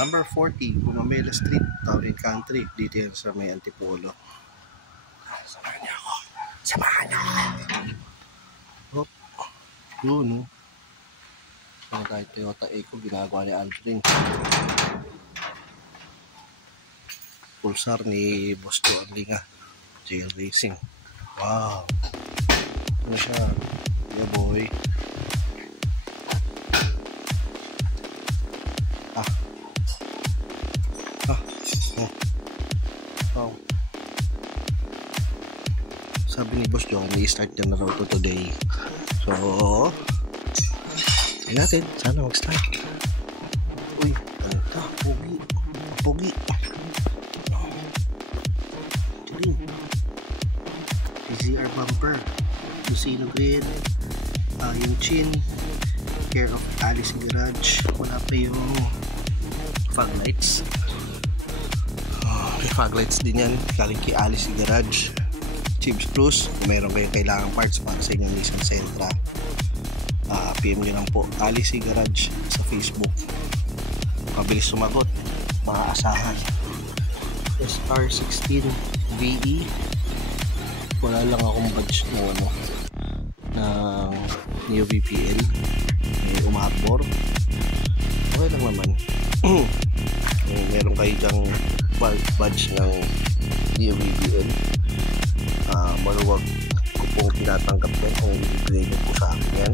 Number 40, Gumamela Street, Town & Country. Dito yan sa may Antipolo. Samahan niyo ako. Samahan niyo ako. Hop. Yun, no? Ano tayo Toyota Eco, ginagawa ni Aldrin. Pulsar ni Boss Joe Arlinga. Jail Racing. Wow. Ano siya? Yeah, boy. Wow. Sabi ni Boss Joe, i-start niya na raw to today. So, tignan natin. Sana mag-start. Uy, ano ito? Pogi. Pogi. Tiling. PZR bumper. Lucino grid. Yung chin. Care of Alice Garage. Wala pa yung fog lights. May fog lights din yan. Galing kay Alice Garage. Cheap screws. Kung meron kayong kailangang parts para sa inyong Nissan Sentra, PM nyo lang po Alice Garage sa Facebook. Mabilis sumagot, maaasahan. SR16 VE. Wala lang akong badge ng ng Neo VPL. May umahakbor. Okay lang naman. Meron kayo dyang badge ng Neo VPL, maluwag ko pong tinatanggap yan kung ibigay nyo po sa akin yan.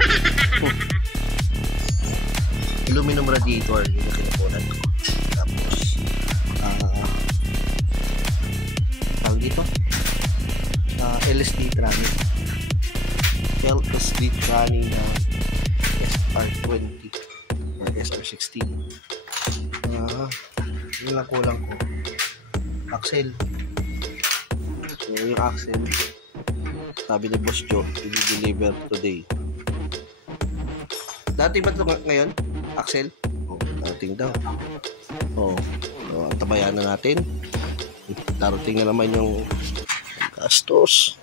Aluminum radiator yung kinukunan ko. Tapos tawag dito LSD trani na SR20 or SR16. Yun lang kulang ko. Axle. So yung axle, sabi ni Boss Joe, i-deliver today. Dating ba ito ngayon? Axle? Oh, dating daw. Oh, tabayan na natin. Darating na naman yung gastos.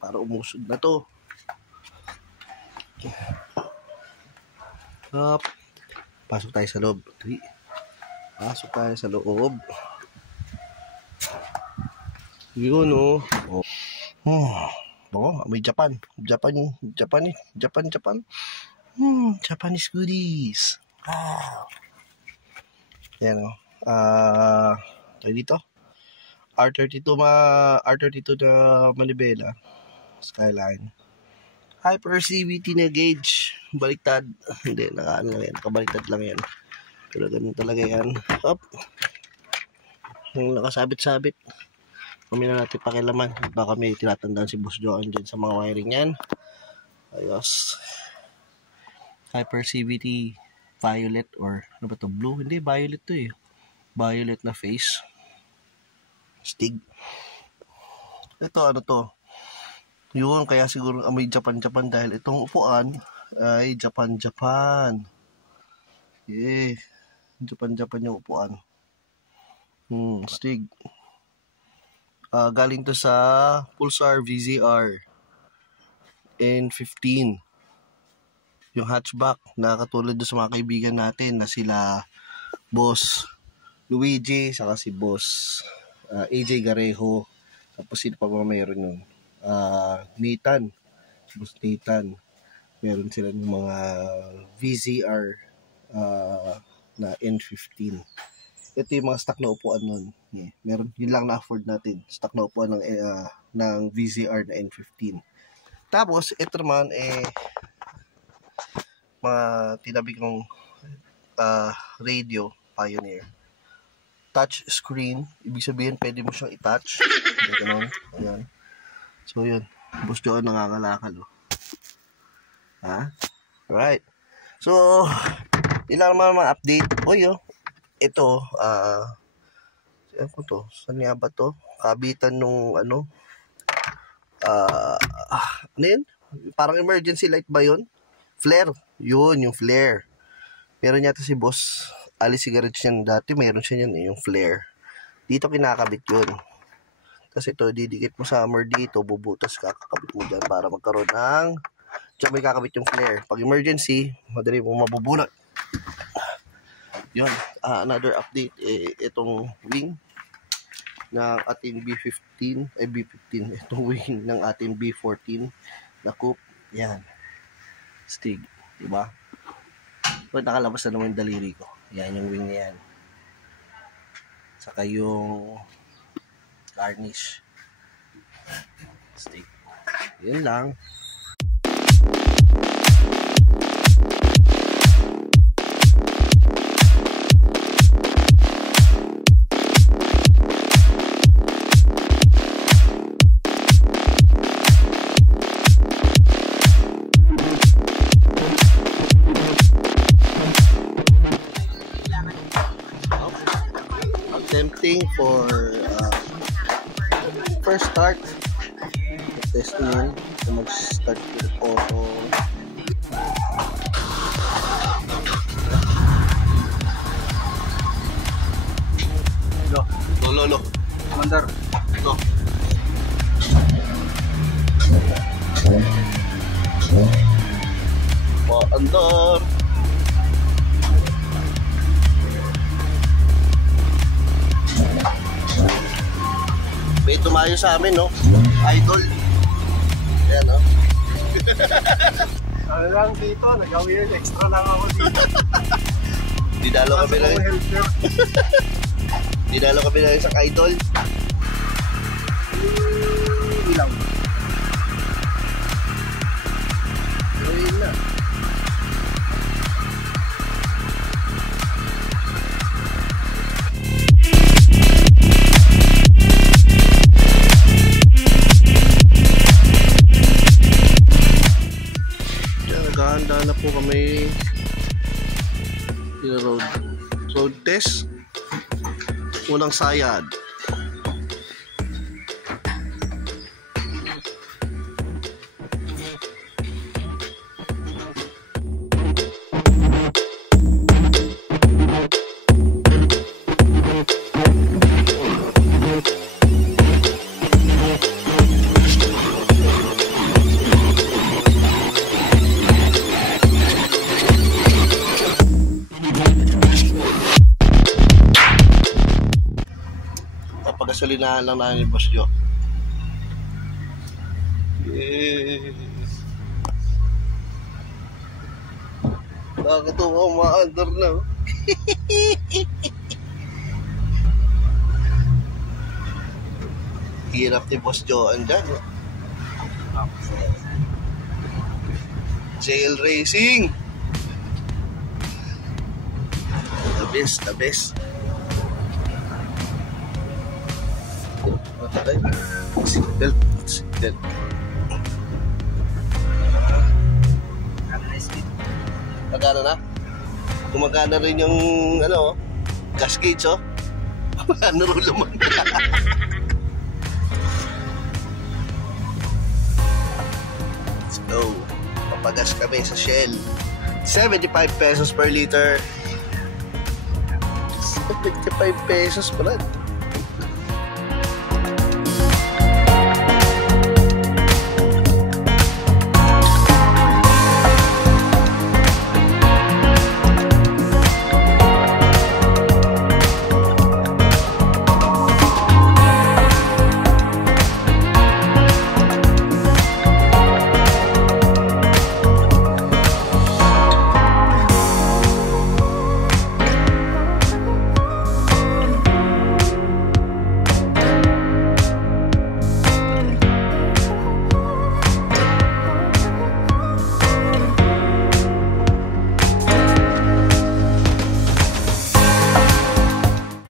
Para umusog na to. Up. Pasok tayo sa loob. Pasok tayo sa loob. Yun, oh. May Japan. Japanese goodies. Wow. Yan, oh. Tayo dito. R32 na Manibela. Skyline. Hyper CVT na gauge. Baliktad. Hindi, nakabaliktad lang yan. Pero ganun talaga yan. Up. Yung nakasabit-sabit. Kami na natin pakilaman. Baka may tinatandaan si Boss Joan dyan sa mga wiring yan. Ayos. Hyper CVT violet or ano ba to? Blue? Hindi, violet to eh. Violet na face. Stig. Ito, ano to? Yun, kaya siguro may Japan dahil itong upuan ay Japan. Yeah. Japan yung upuan. Stig. Galing to sa Pulsar VZR N15. Yung hatchback na katulad do sa mga kaibigan natin na sila Boss Luigi, saka si Boss AJ Garejo. Tapos sino pa ba mayroon nun? Nathan. Boss Nathan. Meron sila ng mga VZR na N15. Ito yung mga stock na upuan nun. Yeah. Meron, yun lang na-afford natin. Stock na upuan ng VZR na N15. Tapos, ito naman, mga tinabi kong radio, Pioneer. Touch screen, ibig sabihin, pwede mo siyang i-touch. Ganun, ayan. So, yun. Boss Joe, nangangalakal, oh. Ha? Alright. So, ilang mga update. Oy, oh. Ito, ano to? Saan nga ba to? Kabitan nung, ano yun? Parang emergency light ba yun? Flare. Yun, yung flare. Meron yata si Boss Ali Cigarettes yan dati. Meron siya yan, yung flare. Dito kinakabit yun. Tapos ito, didikit mo sa hammer dito. Bubutas ka, kakabit mo dyan para magkaroon ng... Diyan may kakabit yung flare. Pag emergency, madali mo mabubunot. Yun. Another update, itong wing ng ating B15. B15. Itong wing ng ating B14 na coupe. Yan. Stig. Diba? So, nakalabas na naman yung daliri ko. Yan yung wing na yan. Saka yung garnish. Stig. Yun lang. Tempting for first start. Testing kung mag-start yung auto. Lo. Commander. Lo. Andar. May tumayo sa amin, no? Idol. Ayan, no? Ano lang dito, nagawin extra lang ako dito. Dinalo kami lang. Dinalo kami lang isang idol. Ilaw. Ayun na. Naghahanda na po kami yung road test. Unang sayad. Pagasolinahan lang namin ni Boss Joe. Nakakatuwa, umaandar na. Hirap ni Boss Joe andyan. JL Racing. The best. Seatbelt. Magana na? Gumagana rin yung gas gauge, oh. Ano rin naman. Let's go. Papagas kami sa Shell. 75 pesos per liter. 75 pesos pala.